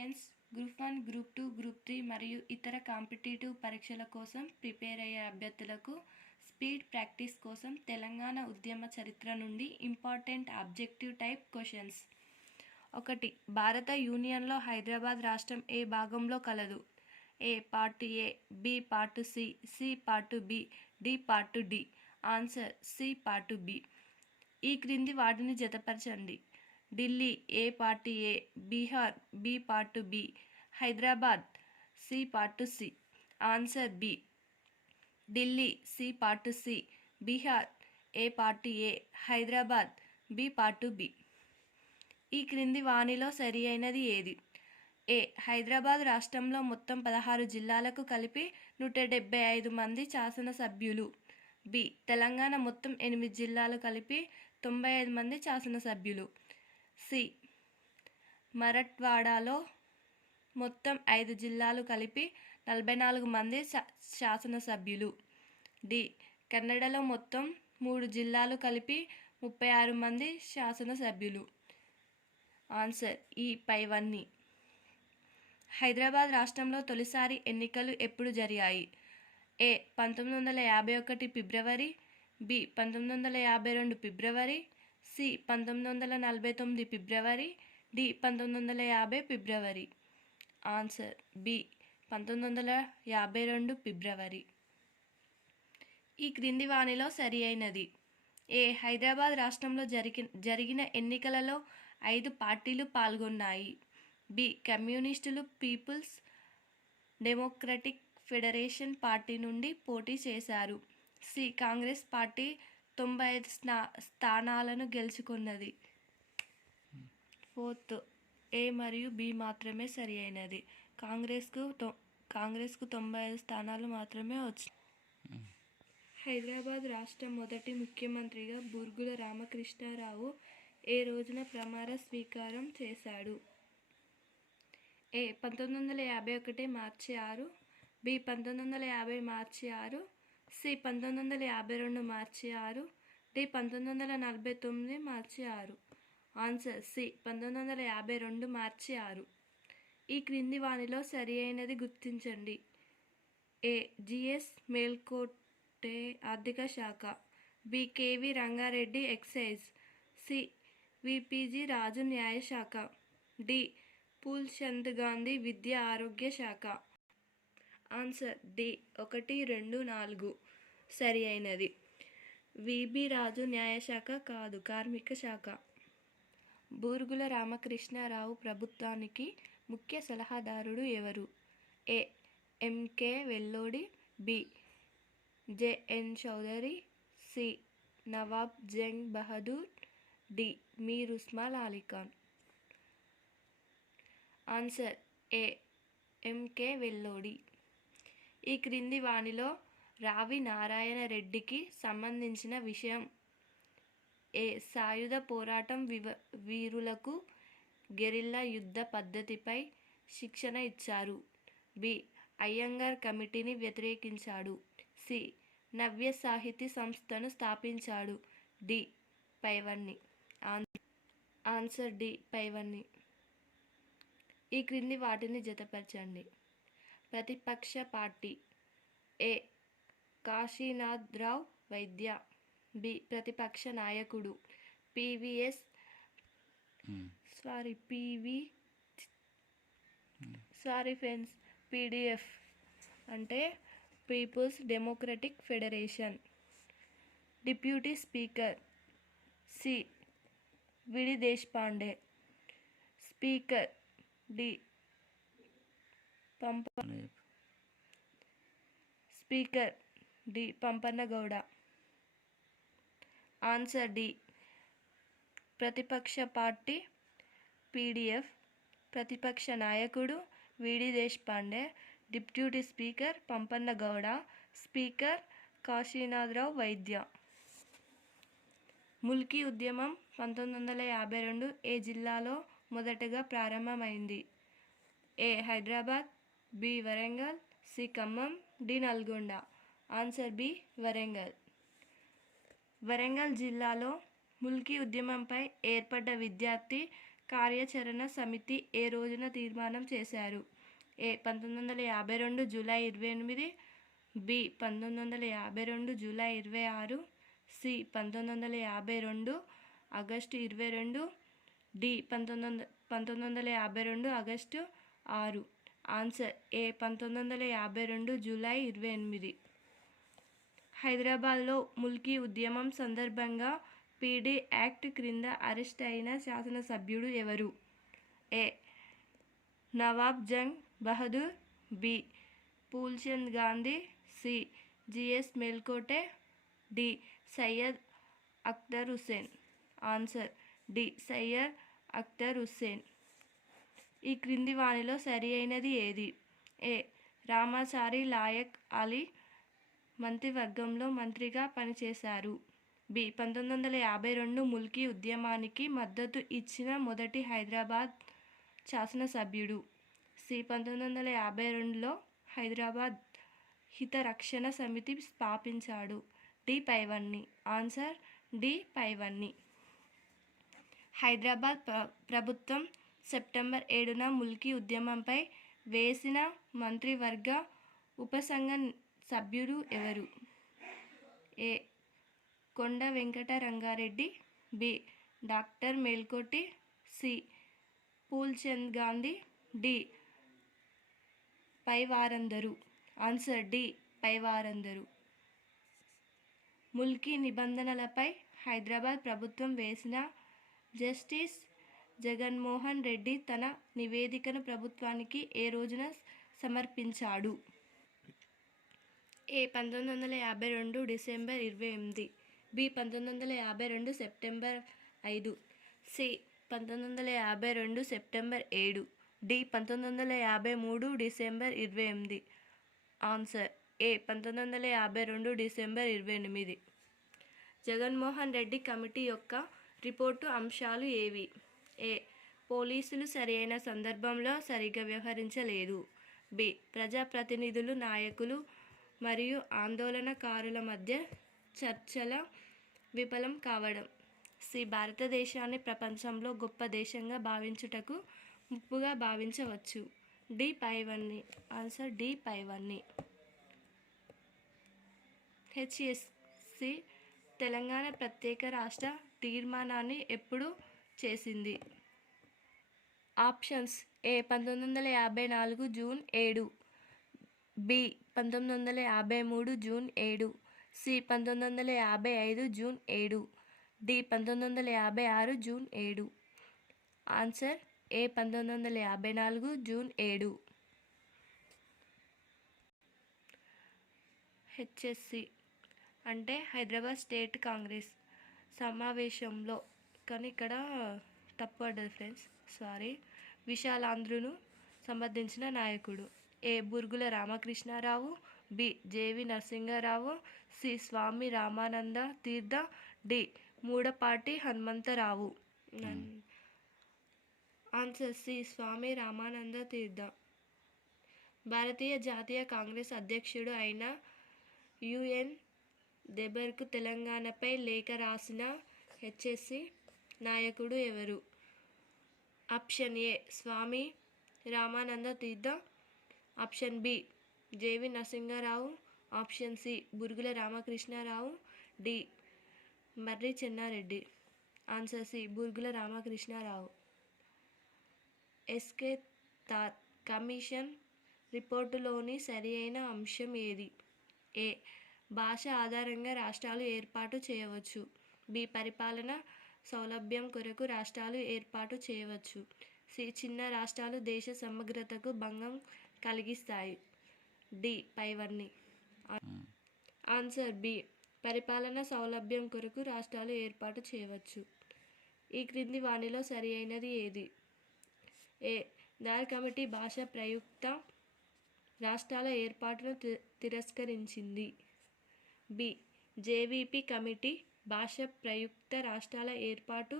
Friends, group 1, group 2, group 3 మరియు ఇతర competitive పరీక్షల కోసం ప్రిపేర్ అయ్యే అభ్యర్థులకు స్పీడ్ ప్రాక్టీస్ కోసం తెలంగాణ ఉద్యమ చరిత్ర నుండి ఇంపార్టెంట్ ఆబ్జెక్టివ్ టైప్ క్వశ్చన్స్. 1. భారత యూనియన్లో హైదరాబాద్ రాష్ట్రం ఏ భాగంలో కలదు? A. Part A, B. Part C, C. Part B, D. Part D. Answer C. Part B. ఈ క్రింది వాటిని జతపరచండి. Delhi A part A, Bihar B part B, Hyderabad C part C. Answer B. Delhi C part C, Bihar A part A, Hyderabad B part B. ఈ క్రింది వానిలో సరి అయినది ఏది? ఏ. హైదరాబాద్ రాష్ట్రంలో మొత్తం 16 జిల్లాలకు కలిపి 175 మంది శాసనసభ్యులు. బి. తెలంగాణ మొత్తం 8 జిల్లాలు కలిపి 95 మంది శాసనసభ్యులు. సి. మరఠ్వాడాలో మొత్తం 5 జిల్లాలు కలిపి 44 మంది శాసనసభ్యులు. డి. కన్నడలో మొత్తం 3 జిల్లాలు కలిపి 36 మంది శాసనసభ్యులు. ఆన్సర్ ఈ పైవన్నీ. హైదరాబాద్ రాష్ట్రంలో తొలిసారి ఎన్నికలు ఎప్పుడు జరిగాయి? ఏ. 1951 ఫిబ్రవరి, బి. 1952 ఫిబ్రవరి, సి. 1949 ఫిబ్రవరి, డి. 1950 ఫిబ్రవరి. Answer B. 1952 ఫిబ్రవరి. ఈ క్రింది వానిలో సరి అయినది. ఏ. హైదరాబాద్ రాష్ట్రంలో జరిగిన ఎన్నికలలో 5 పార్టీలు పాల్గొన్నాయి. బి. కమ్యూనిస్టులు పీపుల్స్ డెమోక్రటిక్ ఫెడరేషన్ పార్టీ నుండి పోటీ చేశారు. సి. కాంగ్రెస్ పార్టీ 95 స్థానాలను గెలుచుకున్నది. 4. ఏ మరియు బి మాత్రమే సరి అయినది. కాంగ్రెస్కు 95 స్థానాలు మాత్రమే వచ్చాయి. హైదరాబాద్ రాష్ట్ర మొదటి ముఖ్యమంత్రిగా బూర్గుల రామకృష్ణారావు ఏ రోజున ప్రమాణ స్వీకారం చేశాడు? A. 1951 March 6, B. 1950 March 6, C. 1952 March 6, D. 1949 March 6. Answer C. 1952 March 6. ఈ క్రింది వానిలో సరి అయినది గుర్తించండి. ఏ. జిఎస్ మేల్కోటే ఆర్థిక శాఖ, B. KV Ranga Reddy excise, C. VPG Raju న్యాయశాఖ, డి. పూల్చంద్ గాంధీ విద్య ఆరోగ్య శాఖ. Answer D. 1, 2, 4 సరి అయినది. విబి రాజు న్యాయశాఖ కాదు, కార్మిక శాఖ. బూర్గుల రామకృష్ణారావు ప్రభుత్వానికి ముఖ్య సలహాదారుడు ఎవరు? A. MK Vellodi, B. JN Chaudhari, C. Nawab Jung Bahadur, D. Mir Osman Ali Khan. Answer A. MK Vellodi. ఈ క్రింది వానిలో రావి నారాయణ రెడ్డికి సంబంధించిన విషయం. ఏ. సాయుధ పోరాటం వీరులకు గెరిల్లా యుద్ధ పద్ధతిపై శిక్షణ ఇచ్చారు. బి. అయ్యంగార్ కమిటీని వ్యతిరేకించాడు. సి. నవ్య సాహితీ సంస్థను స్థాపించాడు. డి. పైవన్నీ. Answer D. పైవన్నీ. ఈ క్రింది వాటిని జతపరచండి. ప్రతిపక్ష పార్టీ. ఏ. కాశీనాథరావు వైద్య, బి. ప్రతిపక్ష నాయకుడు పివిఎస్ పిడిఎఫ్ అంటే people's democratic federation. Deputy speaker C. VD Deshpande, speaker D. Speaker D. Pampanna Gowda. Answer D. ప్రతిపక్ష పార్టీ పిడిఎఫ్, ప్రతిపక్ష నాయకుడు VD Deshpande, deputy speaker Pampanna Gowda, speaker Kashinatha Rao Vaidya. Mulki ఉద్యమం 1952 ఏ జిల్లాలో మొదటగా ప్రారంభమైంది? A. Hyderabad, B. Warangal, C. Khammam, D. Nalgonda. Answer B. Warangal. Warangal జిల్లాలో ముల్కీ ఉద్యమంపై ఏర్పడ్డ విద్యార్థి కార్యాచరణ సమితి ఏ రోజున తీర్మానం చేశారు? A 1952 July 28, B 1952 July 26, C 1952 August 22, D 1952 August 6. Answer A 1952 July 28. హైదరాబాద్లో ముల్కీ ఉద్యమం సందర్భంగా పీడీ యాక్ట్ క్రింద అరెస్ట్ అయిన శాసనసభ్యుడు ఎవరు? A Nawab Jung Bahadur, B Phoolchand Gandhi, C GS Melkote, D Syed Akhtar Hussain. Answer D Syed Akhtar Hussain. ఈ క్రింది వానిలో సరి అయినది ఏది? ఏ రామాచారి లాయక్ అలీ మంత్రివర్గంలో మంత్రిగా పనిచేశారు. బి 1952 ముల్కీ ఉద్యమానికి మద్దతు ఇచ్చిన మొదటి హైదరాబాద్ శాసనసభ్యుడు. సి 1952లో హైదరాబాద్ హితరక్షణ సమితి స్థాపించాడు. డి పైవన్నీ. ఆన్సర్ డి పైవన్నీ. హైదరాబాద్ ప్రభుత్వం సెప్టెంబర్ 7న ముల్కీ ఉద్యమంపై వేసిన మంత్రివర్గ ఉపసంఘ సభ్యుడు ఎవరు? A Konda Venkata Ranga Reddy, B doctor Melkote, C Phoolchand Gandhi, D పైవారందరూ. ఆన్సర్ డి పైవారందరూ. ముల్కీ నిబంధనలపై హైదరాబాద్ ప్రభుత్వం వేసిన జస్టిస్ జగన్మోహన్ రెడ్డి తన నివేదికను ప్రభుత్వానికి ఏ రోజున సమర్పించాడు? A 1952 December 28, B 1952 September 5, C 1952 September 7, D 1953 December 28. Answer A 1952 December 28. Jaganmohan Reddy committee యొక్క రిపోర్టు అంశాలు ఏవి? ఏ పోలీసులు సరైన సందర్భంలో సరిగ్గా వ్యవహరించలేదు, బి ప్రజాప్రతినిధులు, నాయకులు మరియు ఆందోళనకారుల మధ్య చర్చల విఫలం కావడం, సి భారతదేశాన్ని ప్రపంచంలో గొప్ప దేశంగా భావించుటకు ముప్పుగా భావించవచ్చు. డి పైవన్నీ. ఆన్సర్ డి పైవన్నీ. హెచ్ఎస్సి తెలంగాణ ప్రత్యేక రాష్ట్ర తీర్మానాన్ని ఎప్పుడు చేసింది? Options A 1954 June 7, B 1953 June 7, C 1955 June 7, D 1956 June 7. Answer A 1954 June 7. HSC అంటే హైదరాబాద్ స్టేట్ కాంగ్రెస్ సమావేశంలో, కానీ ఇక్కడ తప్పు పడ్డది ఫ్రెండ్స్, సారీ. విశాలాంధ్రును సంబంధించిన నాయకుడు. A Burugula Ramakrishna Rao, B JV Narasimha Rao, C Swami Ramananda Tirtha, D Mudapati Hanumantha Rao. Answer C Swami Ramananda Tirtha. భారతీయ జాతీయ కాంగ్రెస్ అధ్యక్షుడు అయిన యుఎన్ దెబర్కు తెలంగాణపై లేఖ రాసిన హెచ్ఎస్సి నాయకుడు ఎవరు? Option A Swami Ramananda Tirtha, option B JV Narasimha Rao, option C Burugula Ramakrishna Rao, D Marri Chenna Reddy. Answer C Burugula Ramakrishna Rao. SK Dhar commission రిపోర్టులోని సరి అయిన అంశం ఏది? ఏ భాష ఆధారంగా రాష్ట్రాలు ఏర్పాటు చేయవచ్చు, బి పరిపాలన సౌలభ్యం కొరకు రాష్ట్రాలు ఏర్పాటు చేయవచ్చు, సి చిన్న రాష్ట్రాలు దేశ సమగ్రతకు భంగం కలిగిస్తాయి, డి పైవన్నీ. ఆన్సర్ బి పరిపాలన సౌలభ్యం కొరకు రాష్ట్రాలు ఏర్పాటు చేయవచ్చు. ఈ క్రింది వానిలో సరి అయినది ఏది? ఏ దార్ కమిటీ భాష ప్రయుక్త రాష్ట్రాల ఏర్పాటును తిరస్కరించింది, బి జేవీపీ కమిటీ భాష ప్రయుక్త రాష్ట్రాల ఏర్పాటు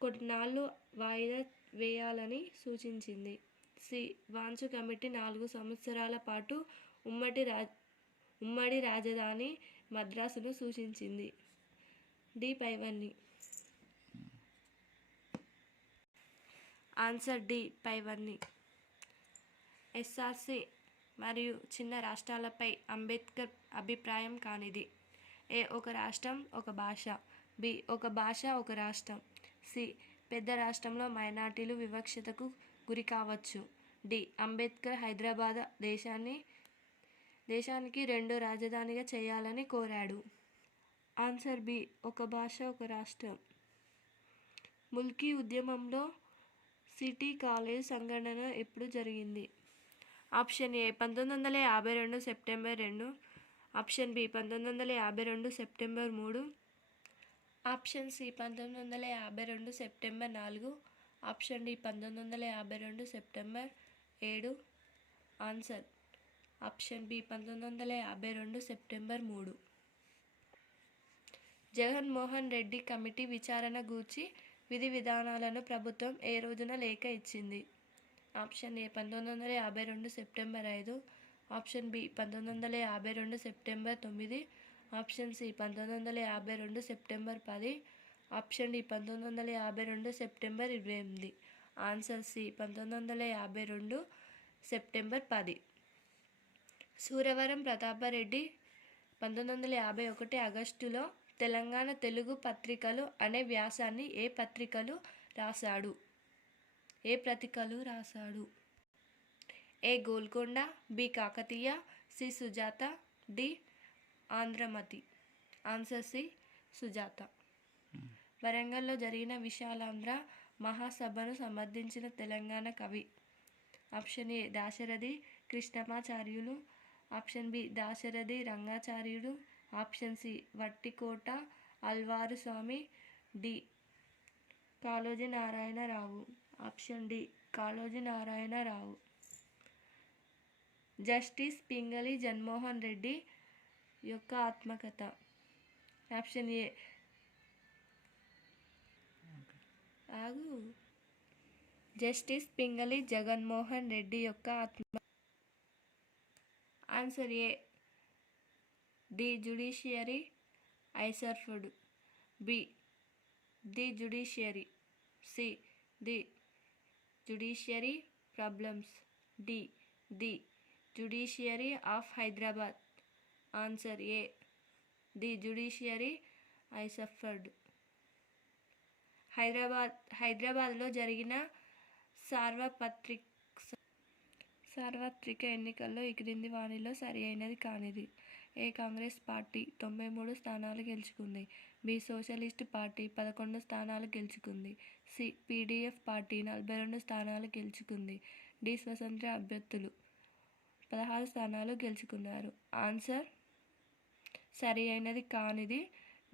కొన్నాళ్ళు వాయిదా వేయాలని సూచించింది, సి వాంచు కమిటీ 4 సంవత్సరాల పాటు ఉమ్మడి రాజధాని మద్రాసును సూచించింది, డి పైవన్నీ. ఆన్సర్ డి పైవన్నీ. ఎస్ఆర్సి మరియు చిన్న రాష్ట్రాలపై అంబేద్కర్ అభిప్రాయం కానిది. ఏ ఒక రాష్ట్రం ఒక భాష. బి ఒక భాష ఒక రాష్ట్రం. సి పెద్ద రాష్ట్రంలో మైనార్టీలు వివక్షతకు గురి కావచ్చు. డి అంబేద్కర్ హైదరాబాద్ దేశానికి రెండో రాజధానిగా చేయాలని కోరాడు. ఆన్సర్ బి ఒక భాష ఒక రాష్ట్రం. ముల్కీ ఉద్యమంలో సిటీ కాలేజ్ సంఘటన ఎప్పుడు జరిగింది? Option A 1952 September 2, option B 1952 September 3, option C 1952 September 4, option D 1952 September 7. Answer option B 1952 September 3. Jaganmohan Reddy committee విచారణ గూర్చి విధి విధానాలను ప్రభుత్వం ఏ రోజున లేఖ ఇచ్చింది? Option A 1952 September 5, option B 1952 September 9, option C 1952 September 10, option D 1952 September 28. Answer C 1952 September 10. Suravaram Pratapa Reddy 1951 ఆగస్టులో తెలంగాణ తెలుగు పత్రికలు అనే వ్యాసాన్ని ఏ పత్రికలు రాశాడు? A Golconda, B Kakatiya, C Sujatha, D Andhramathi. Answer C Sujatha. వరంగల్లో జరిగిన విశాలాంధ్ర మహాసభను సమర్థించిన తెలంగాణ కవి. Option A Dasarathi Krishnamacharyulu, option B Dasarathi Rangacharyudu, option C Vattikota Alwar Swamy, D Kaloji Narayana Rao. Option D Kaloji Narayana Rao. Justice Pingali Jaganmohan Reddy యొక్క ఆత్మకథ. Option A justice Pingali Jaganmohan Reddy యొక్క answer A the judiciary I served, B the judiciary, C the judiciary problems, D the judiciary of Hyderabad. Answer A the judiciary I served. హైదరాబాద్లో జరిగిన సార్వత్రిక ఎన్నికల్లో ఈ క్రింది వానిలో సరి అయినది కానిది. ఏ కాంగ్రెస్ పార్టీ 93 స్థానాలు గెలుచుకుంది. బి సోషలిస్ట్ పార్టీ 11 స్థానాలు గెలుచుకుంది. సి పీడీఎఫ్ పార్టీ 42 స్థానాలు గెలుచుకుంది. డి స్వతంత్ర అభ్యర్థులు 16 స్థానాలు గెలుచుకున్నారు. ఆన్సర్ సరి అయినది కానిది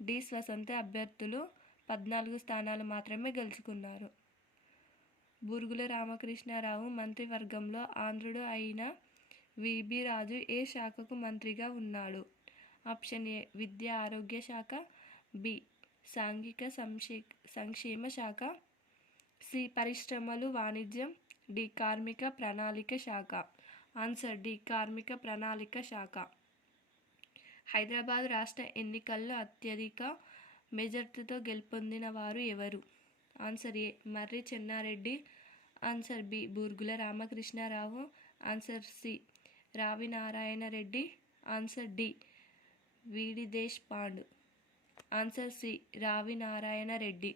డి స్వతంత్ర అభ్యర్థులు 14 స్థానాలు మాత్రమే గెలుచుకున్నారు. బూర్గుల రామకృష్ణారావు మంత్రివర్గంలో ఆంధ్రుడు అయిన విబి రాజు ఏ శాఖకు మంత్రిగా ఉన్నాడు? ఆప్షన్ ఏ విద్యా ఆరోగ్య శాఖ, బి సాంఘిక సంక్షేమ శాఖ, సి పరిశ్రమలు వాణిజ్యం, డి కార్మిక ప్రణాళిక శాఖ. ఆన్సర్ డి కార్మిక ప్రణాళిక శాఖ. హైదరాబాద్ రాష్ట్ర ఎన్నికల్లో అత్యధిక మెజార్టీతో గెలుపొందిన వారు ఎవరు? Answer A Marri Chenna Reddy, answer B Burgula Ramakrishna Rao, answer C Ravi Narayana Reddy, answer D విడి దేశ్ pond. Answer C Ravi Narayana Reddy.